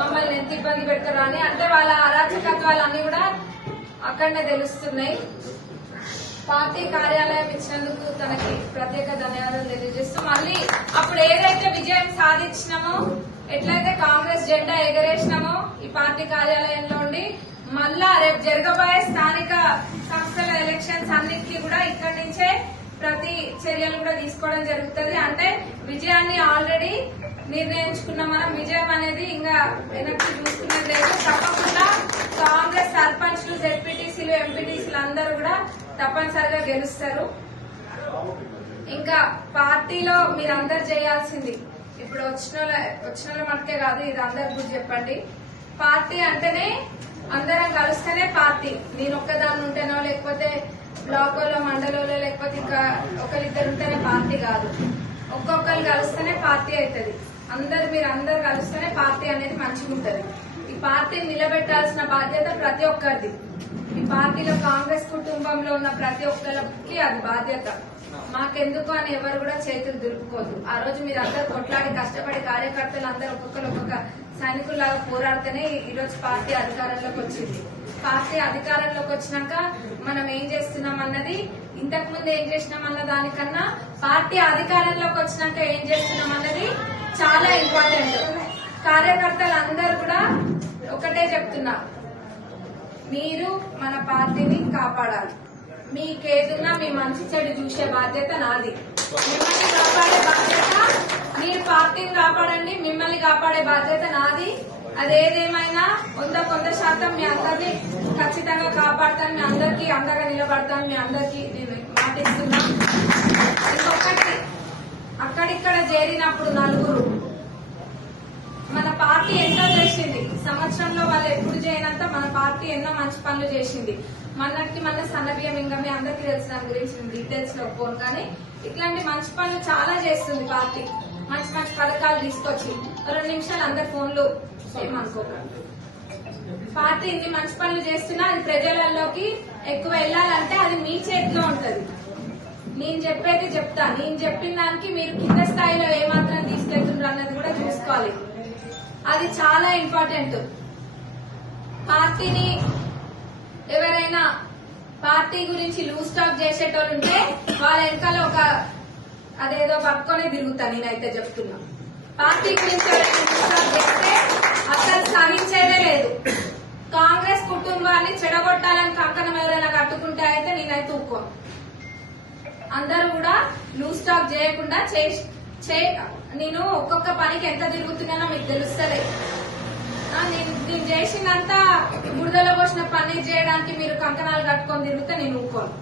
మమ్మల్ని ఎంత ఇబ్బంది పెడతారు అని అంటే వాళ్ళ అన్ని కూడా అక్కడనే తెలుస్తున్నాయి పార్టీ కార్యాలయం ఇచ్చినందుకు తనకి ప్రత్యేక ధన్యవాదాలు తెలియజేస్తూ మళ్ళీ అప్పుడు ఏదైతే విజయం సాధించినామో ఎట్లయితే కాంగ్రెస్ జెండా ఎగరేసినామో ఈ పార్టీ కార్యాలయంలో ఉండి మళ్ళా రేపు జరగబోయే స్థానిక సంస్థల ఎలక్షన్స్ అన్నిటికీ కూడా ఇక్కడి నుంచే ప్రతి చర్యలు కూడా తీసుకోవడం జరుగుతుంది అంటే విజయాన్ని ఆల్రెడీ నిర్ణయించుకున్న మనం విజయం అనేది ఇంకా వెనక్కి చూసుకునేది లేదు తప్పకుండా కాంగ్రెస్ సర్పంచ్లు జెడ్పీటీసీలు ఎంపీటీసీలు అందరూ కూడా తప్పనిసరిగా గెలుస్తారు ఇంకా పార్టీలో మీరందరు చేయాల్సింది ఇప్పుడు వచ్చిన వచ్చిన మటుకే కాదు ఇది అందరి గురించి చెప్పండి పార్టీ అంటేనే అందరం కలిస్తేనే పార్టీ నేను ఒక్కదాన్ని ఉంటేనో లేకపోతే బ్లాకులో మండలంలో లేకపోతే ఇంకా ఒకరిద్దరు ఉంటేనే పార్టీ కాదు ఒక్కొక్కరు కలిస్తేనే పార్టీ అవుతుంది అందరు మీరు అందరు కలిస్తేనే పార్టీ అనేది మంచిగా ఉంటుంది ఈ పార్టీ నిలబెట్టాల్సిన బాధ్యత ప్రతి ఒక్కరిది ఈ పార్టీలో కాంగ్రెస్ కుటుంబంలో ఉన్న ప్రతి ఒక్కరికి అది బాధ్యత మాకెందుకు అని ఎవరు కూడా చేతులు దులుపుకోదు ఆ రోజు మీరు అందరు కొట్లాడి కష్టపడి కార్యకర్తలు అందరూ ఒక్కొక్కరు ఒక్కొక్క సైనికుల్లాగా పోరాడితేనే ఈ రోజు పార్టీ అధికారంలోకి వచ్చింది పార్టీ అధికారంలోకి వచ్చినాక మనం ఏం చేస్తున్నాం అన్నది ఇంతకు ముందు ఏం చేసినాం అన్న దానికన్నా పార్టీ అధికారంలోకి వచ్చినాక ఏం చేస్తున్నాం అన్నది చాలా ఇంపార్టెంట్ కార్యకర్తలు అందరు కూడా ఒకటే చెప్తున్నా మీరు మన పార్టీని కాపాడాలి మీకేదన్నా మీ మంచి చెడు చూసే బాధ్యత నాది మిమ్మల్ని కాపాడే బాధ్యత మీ పార్టీని కాపాడండి మిమ్మల్ని కాపాడే బాధ్యత నాది అదేదేమైనా వంద వంద శాతం మీ అందరినీ ఖచ్చితంగా కాపాడతాను మీ అందరికీ అండగా నిలబడతాను మీ అందరికీ నేను మాటిస్తున్నా ఇంకొకటి చేరినప్పుడు నలుగురు మన పార్టీ ఎంతో చేసింది సంవత్సరంలో వాళ్ళు ఎప్పుడు చేయనంత మన పార్టీ ఎన్నో మంచి పనులు చేసింది మనకి మన సన్నబియ్యం ఇంకా మీ అందరికీ తెలుసు దాని గురించి డీటెయిల్స్ లో ఫోన్ కానీ ఇట్లాంటి మంచి పనులు చాలా చేస్తుంది పార్టీ మంచి మంచి పథకాలు తీసుకొచ్చి రెండు నిమిషాలు అందరు ఫోన్లు పార్టీ ఇన్ని మంచి పనులు చేస్తున్నా అది ప్రజలలోకి ఎక్కువ వెళ్ళాలంటే అది మీ చేతిలో ఉంటది నేను చెప్పేది చెప్తా నేను చెప్పిన దానికి మీరు కింద స్థాయిలో ఏమాత్రం తీసుకెళ్తున్నారు అన్నది కూడా చూసుకోవాలి అది చాలా ఇంపార్టెంట్ పార్టీని ఎవరైనా పార్టీ గురించి లూజ్ టాక్ చేసేటోళ్ళు ఉంటే వాళ్ళ వెనకాల ఒక అదేదో పట్టుకొని తిరుగుతా నేనైతే చెప్తున్నా పార్టీ గురించి ఎవరైనా చేస్తే అసలు సహించేదే లేదు కాంగ్రెస్ కుటుంబాన్ని చెడగొట్టాలని కంకణం ఎవరైనా కట్టుకుంటే అయితే నేనైతే ఊక్కోను అందరూ కూడా లూజ్ స్టాక్ చేయకుండా నేను ఒక్కొక్క పనికి ఎంత తిరుగుతున్నానో మీకు తెలుస్తలే నేను చేసినంత బురదలో పోసిన పని చేయడానికి మీరు కంకణాలు కట్టుకొని తిరిగితే నేను ఊరుకోను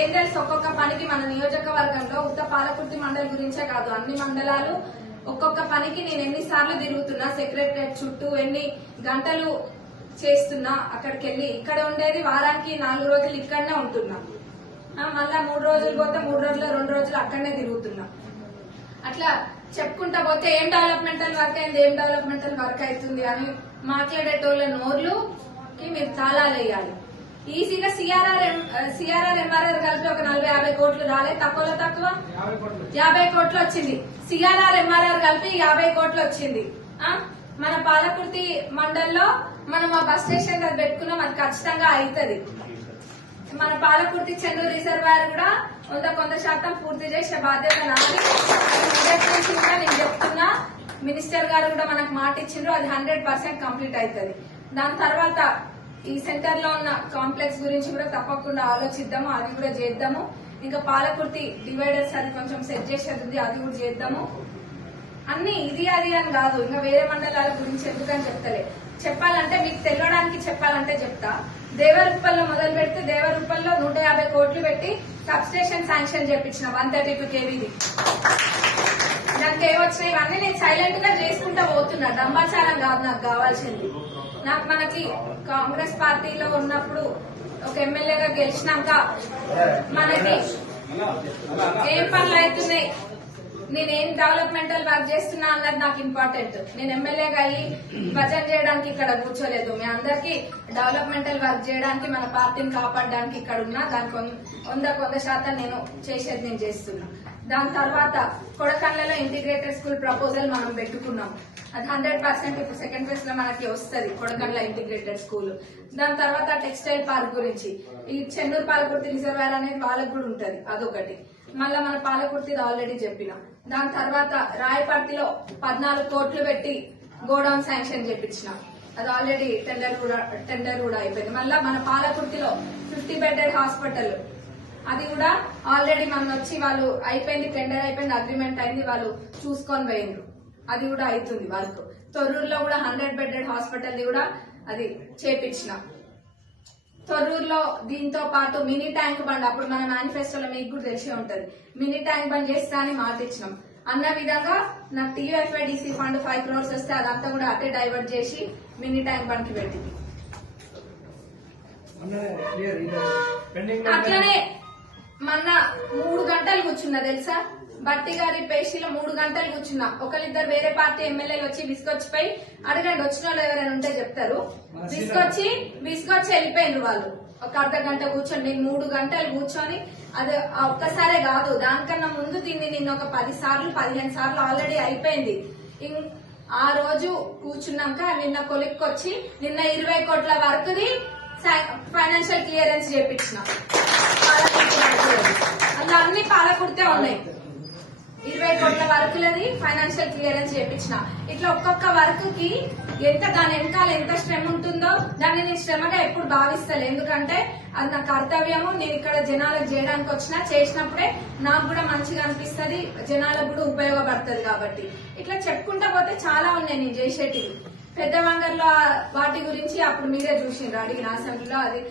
ఏం తెలుసు ఒక్కొక్క పనికి మన నియోజకవర్గంలో ఉత్త పాలకుర్తి మండలి గురించే కాదు అన్ని మండలాలు ఒక్కొక్క పనికి నేను ఎన్నిసార్లు తిరుగుతున్నా సెక్రటరేట్ చుట్టూ ఎన్ని గంటలు చేస్తున్నా అక్కడికి వెళ్ళి ఇక్కడ ఉండేది వారానికి నాలుగు రోజులు ఇక్కడనే ఉంటున్నా మళ్ళా మూడు రోజులు పోతే మూడు రోజులు రెండు రోజులు అక్కడనే తిరుగుతున్నాం అట్లా చెప్పుకుంటా పోతే ఏం డెవలప్మెంటల్ వర్క్ అయింది ఏం డెవలప్మెంటల్ వర్క్ అవుతుంది అని మాట్లాడేటోళ్ళ నోర్లు మీరు తాళాలు వేయాలి ఈజీగా సిఆర్ఆర్ సిఆర్ఆర్ ఎంఆర్ఆర్ కలిపి ఒక నలభై యాభై కోట్లు రాలే తక్కువలో తక్కువ యాభై కోట్లు వచ్చింది సిఆర్ఆర్ ఎంఆర్ఆర్ కలిపి యాభై కోట్లు వచ్చింది మన పాలకుర్తి మండల్లో మనం ఆ బస్ స్టేషన్ పెట్టుకున్నాం అది ఖచ్చితంగా అవుతుంది మన పాలకుర్తి చెందు రిజర్వాయర్ కూడా వంద కొంత శాతం పూర్తి చేసే బాధ్యత నాది కూడా నేను చెప్తున్నా మినిస్టర్ గారు కూడా మనకు మాట ఇచ్చిండ్రు అది హండ్రెడ్ పర్సెంట్ కంప్లీట్ అవుతుంది దాని తర్వాత ఈ సెంటర్ లో ఉన్న కాంప్లెక్స్ గురించి కూడా తప్పకుండా ఆలోచిద్దాము అది కూడా చేద్దాము ఇంకా పాలకుర్తి డివైడర్స్ అది కొంచెం సెట్ చేసేది అది కూడా చేద్దాము అన్ని ఇది అది అని కాదు ఇంకా వేరే మండలాల గురించి ఎందుకని చెప్తలే చెప్పాలంటే మీకు తెలియడానికి చెప్పాలంటే చెప్తా దేవరూపంలో మొదలు పెడితే దేవరూపల్లో నూట యాభై కోట్లు పెట్టి స్టేషన్ శాంక్షన్ చేపించిన వన్ థర్టీ టూ కేవీది నాకు ఏమొచ్చినాయి ఇవన్నీ నేను సైలెంట్ గా చేసుకుంటా పోతున్నా డంబాచారం కాదు నాకు కావాల్సింది నాకు మనకి కాంగ్రెస్ పార్టీలో ఉన్నప్పుడు ఒక ఎమ్మెల్యేగా గెలిచినాక మనకి ఏం పనులు అవుతున్నాయి నేనేం డెవలప్మెంటల్ వర్క్ చేస్తున్నా అన్నది నాకు ఇంపార్టెంట్ నేను ఎమ్మెల్యేగా అయ్యి భజన చేయడానికి ఇక్కడ కూర్చోలేదు మీ అందరికీ డెవలప్మెంటల్ వర్క్ చేయడానికి మన పార్టీని కాపాడడానికి ఇక్కడ ఉన్నా దానికి వంద వంద శాతం నేను చేసేది నేను చేస్తున్నా దాని తర్వాత కొడకండ్లలో ఇంటిగ్రేటెడ్ స్కూల్ ప్రపోజల్ మనం పెట్టుకున్నాం అది హండ్రెడ్ పర్సెంట్ ఇప్పుడు సెకండ్ ఫేజ్ లో మనకి వస్తుంది కొడకండ్ల ఇంటిగ్రేటెడ్ స్కూల్ దాని తర్వాత టెక్స్టైల్ పార్క్ గురించి ఈ చెన్నూరు పాలకుర్తి రిజర్వేర్ అనేది వాళ్ళకు కూడా ఉంటుంది అదొకటి మళ్ళీ మన పాలకుర్తిది ఆల్రెడీ చెప్పిన దాని తర్వాత రాయపర్తిలో పద్నాలుగు కోట్లు పెట్టి గోడౌన్ శాంక్షన్ చేపించినాం అది ఆల్రెడీ టెండర్ కూడా టెండర్ కూడా అయిపోయింది మళ్ళీ మన పాలకుర్తిలో ఫిఫ్టీ బెడెడ్ హాస్పిటల్ అది కూడా ఆల్రెడీ మనం వచ్చి వాళ్ళు అయిపోయింది టెండర్ అయిపోయింది అగ్రిమెంట్ అయింది వాళ్ళు చూసుకొని పోయిండ్రు అది కూడా అవుతుంది వర్క్ తొర్రూరులో కూడా హండ్రెడ్ బెడెడ్ హాస్పిటల్ది కూడా అది చేపించిన తొర్రూరులో దీంతో పాటు మినీ ట్యాంక్ బండ్ అప్పుడు మన మేనిఫెస్టోలో మీకు కూడా తెలిసే ఉంటుంది మినీ ట్యాంక్ బండ్ చేస్తా అని మాట ఇచ్చినాం అన్న విధంగా నాకు టీయూఎఫ్ఐడిసి ఫండ్ ఫైవ్ క్రోర్స్ వస్తే అదంతా కూడా అదే డైవర్ట్ చేసి మినీ ట్యాంక్ కి పెట్టింది అట్లనే మొన్న మూడు గంటలు కూర్చున్నా తెలుసా బట్టి గారి పేషీలో మూడు గంటలు కూర్చున్నా ఒకరిద్దరు వేరే పార్టీ ఎమ్మెల్యేలు వచ్చి విసుకొచ్చిపోయి అడగండి వచ్చిన వాళ్ళు ఎవరైనా ఉంటే చెప్తారు విసుకొచ్చి విసుకొచ్చి వెళ్ళిపోయినారు వాళ్ళు ఒక అర్ధ గంట కూర్చొని మూడు గంటలు కూర్చొని అది ఒక్కసారే కాదు దానికన్నా ముందు దీన్ని నిన్న ఒక పది సార్లు పదిహేను సార్లు ఆల్రెడీ అయిపోయింది ఆ రోజు కూర్చున్నాక నిన్న కొలిక్కొచ్చి వచ్చి నిన్న ఇరవై కోట్ల వరకుది ఫైనాన్షియల్ క్లియరెన్స్ చేపించిన అందులో అన్ని పాలకుడితే ఉన్నాయి ఇరవై కోట్ల వరకులది ఫైనాన్షియల్ క్లియరెన్స్ చేపించిన ఇట్లా ఒక్కొక్క వర్క్ కి ఎంత దాని వెనకాల ఎంత శ్రమ ఉంటుందో దాన్ని నేను శ్రమగా ఎప్పుడు భావిస్తాను ఎందుకంటే అది నా కర్తవ్యము నేను ఇక్కడ జనాలకు చేయడానికి వచ్చినా చేసినప్పుడే నాకు కూడా మంచిగా అనిపిస్తుంది జనాలకు కూడా ఉపయోగపడుతుంది కాబట్టి ఇట్లా చెప్పుకుంటా పోతే చాలా ఉన్నాయి నేను చేసేటివి పెద్ద వాటి గురించి అప్పుడు మీరే చూసిండ్రు అడిగిన అసెంబ్లీలో అది